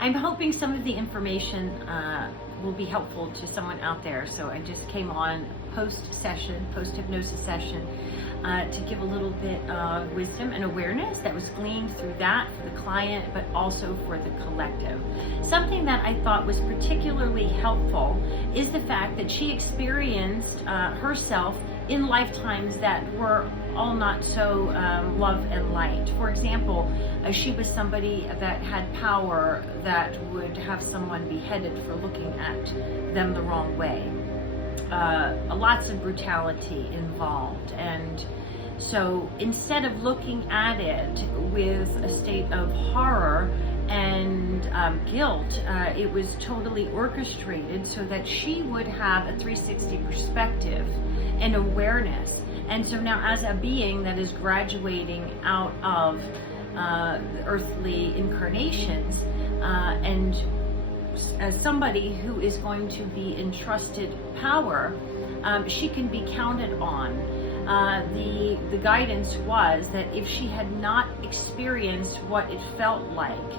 I'm hoping some of the information will be helpful to someone out there. So I just came on post-session, post-hypnosis session, to give a little bit of wisdom and awareness that was gleaned through that for the client, but also for the collective. Something that I thought was particularly helpful is the fact that she experienced herself in lifetimes that were all not so love and light. For example, she was somebody that had power that would have someone beheaded for looking at them the wrong way. Lots of brutality involved, and so instead of looking at it with a state of horror and guilt, it was totally orchestrated so that she would have a 360 perspective and awareness. And so now, as a being that is graduating out of earthly incarnations, and as somebody who is going to be entrusted power, she can be counted on. The guidance was that if she had not experienced what it felt like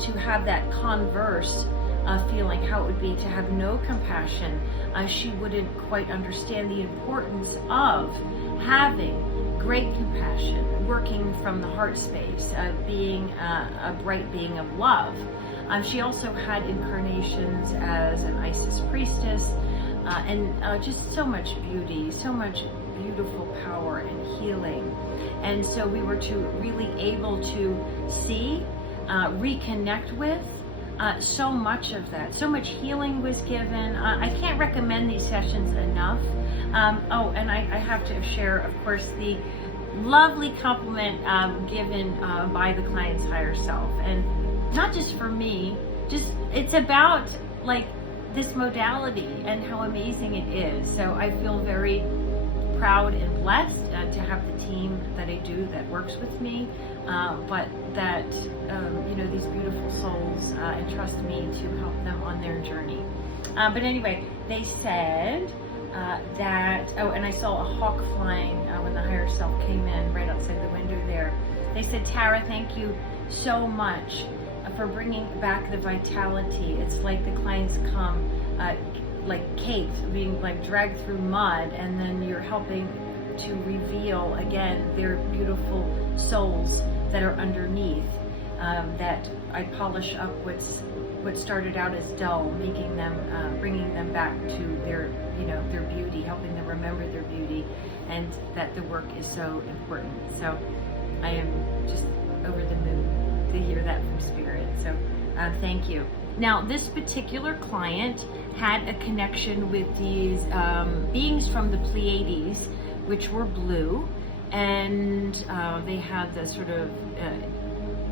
to have that converse feeling, how it would be to have no compassion, she wouldn't quite understand the importance of having great compassion, working from the heart space, being a bright being of love. She also had incarnations as an Isis priestess, and just so much beauty, so much beautiful power and healing. And so we were really able to see, reconnect with, so much of that. So much healing was given. I can't recommend these sessions enough. Oh, and I have to share, of course, the lovely compliment given by the client's higher self. And not just for me, just it's about like this modality and how amazing it is. So I feel very proud and blessed to have the team that I do that works with me, but that these beautiful souls entrust me to help them on their journey. But anyway, they said that, oh, and I saw a hawk flying when the higher self came in right outside the window there. They said, Tara, thank you so much for bringing back the vitality. It's like the clients come like cakes, being like dragged through mud, and then you're helping to reveal again their beautiful souls that are underneath, that I polish up what started out as dull, making them, bringing them back to their beauty, helping them remember their beauty, and that the work is so important. So I am just over the moon to hear that from Spirit. So thank you. Now, this particular client had a connection with these beings from the Pleiades, which were blue, and they had the sort of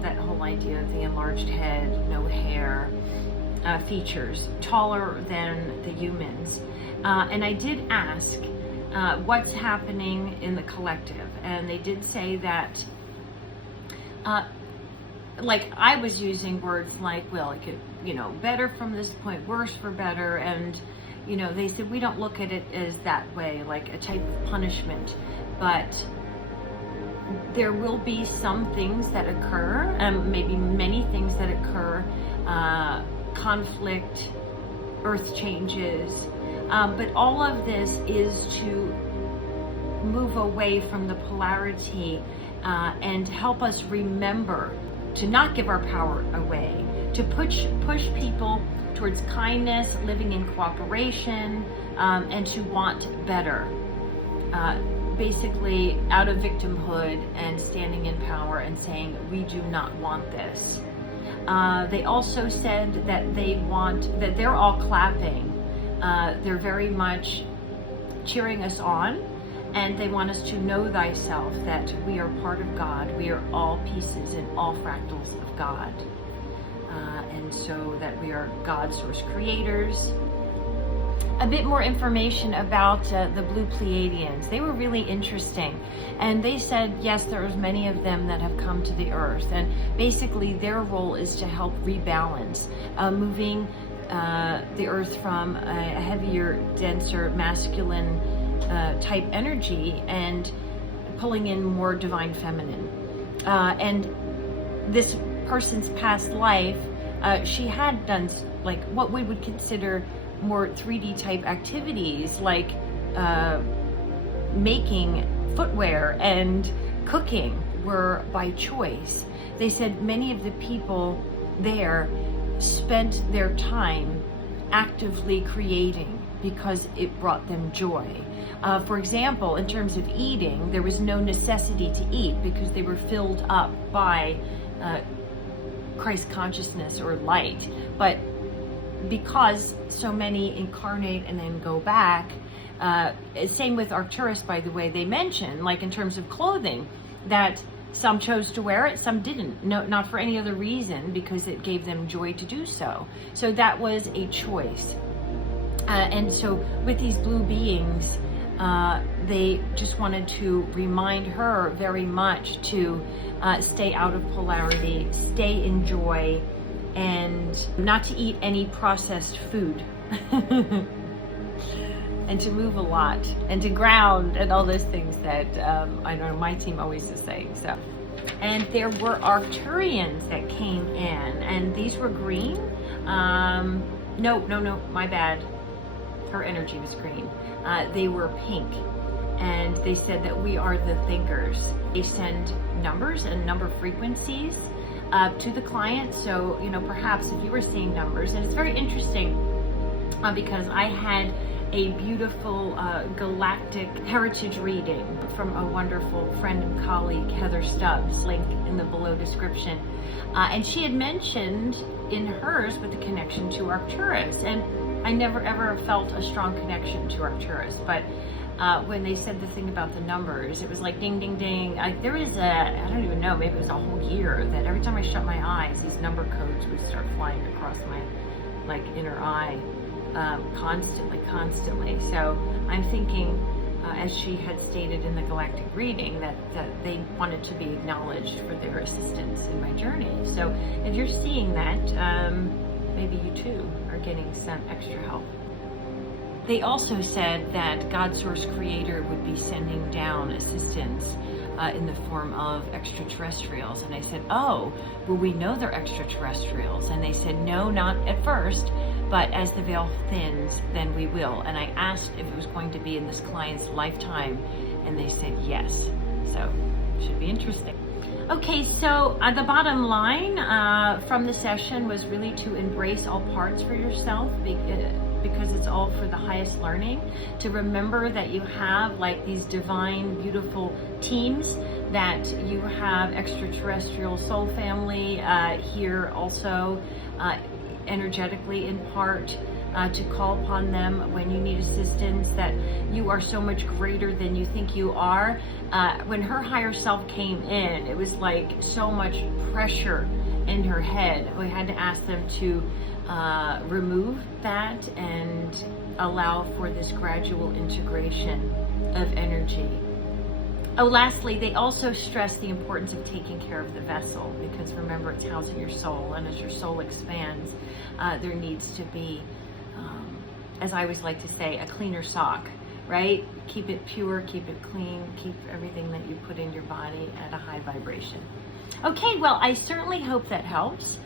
that whole idea of the enlarged head, no hair, features, taller than the humans. And I did ask what's happening in the collective, and they did say that like I was using words like, well, it could, better from this point, worse for better. And, they said, we don't look at it as that way, like a type of punishment, but there will be some things that occur, maybe many things that occur, conflict, earth changes, but all of this is to move away from the polarity and help us remember to not give our power away, to push people towards kindness, living in cooperation, and to want better. Basically out of victimhood and standing in power and saying, we do not want this. They also said that that they're all clapping. They're very much cheering us on, and they want us to know thyself, that we are part of God. We are all pieces and all fractals of God. And so that we are God's source creators. A bit more information about the blue Pleadians. They were really interesting. And they said, yes, there's many of them that have come to the earth. And basically their role is to help rebalance, moving the earth from a heavier, denser, masculine type energy and pulling in more divine feminine. And this person's past life she had done like what we would consider more 3D type activities, like making footwear and cooking were by choice. They said many of the people there spent their time actively creating because it brought them joy. For example, in terms of eating, there was no necessity to eat because they were filled up by Christ consciousness or light. But because so many incarnate and then go back, same with Arcturus, by the way, they mention, like in terms of clothing, that some chose to wear it, some didn't. No, not for any other reason, because it gave them joy to do so. So that was a choice. And so with these blue beings, they just wanted to remind her very much to stay out of polarity, stay in joy, and not to eat any processed food. And to move a lot, and to ground, and all those things that I know my team always is saying. So, and there were Arcturians that came in, and these were green. No, my bad. Her energy was green. They were pink, and they said that we are the thinkers. They send numbers and number frequencies to the client. So, you know, perhaps if you were seeing numbers, and it's very interesting because I had a beautiful galactic heritage reading from a wonderful friend and colleague, Heather Stubbs, link in the below description. And she had mentioned in hers with the connection to Arcturus. And I never ever felt a strong connection to Arcturus. But when they said the thing about the numbers, it was like ding, ding, ding. There was I don't even know, maybe it was a whole year that every time I shut my eyes, these number codes would start flying across my inner eye. Constantly. So I'm thinking, as she had stated in the galactic reading, that they wanted to be acknowledged for their assistance in my journey. So if you're seeing that, maybe you too are getting some extra help. They also said that God Source Creator would be sending down assistance in the form of extraterrestrials. And I said, oh, well, we know they're extraterrestrials. And they said, no, not at first. But as the veil thins, then we will. And I asked if it was going to be in this client's lifetime, and they said yes. So, should be interesting. Okay, so the bottom line from the session was really to embrace all parts for yourself, because it's all for the highest learning. To remember that you have like these divine, beautiful teams, that you have extraterrestrial soul family here also, energetically in part, to call upon them when you need assistance, that you are so much greater than you think you are. When her higher self came in, it was like so much pressure in her head. We had to ask them to remove that and allow for this gradual integration of energy. Oh, lastly, they also stress the importance of taking care of the vessel, because remember, it's housing your soul, and as your soul expands, there needs to be, as I always like to say, a cleaner sock, right? Keep it pure, keep it clean, keep everything that you put in your body at a high vibration. Okay, well, I certainly hope that helps.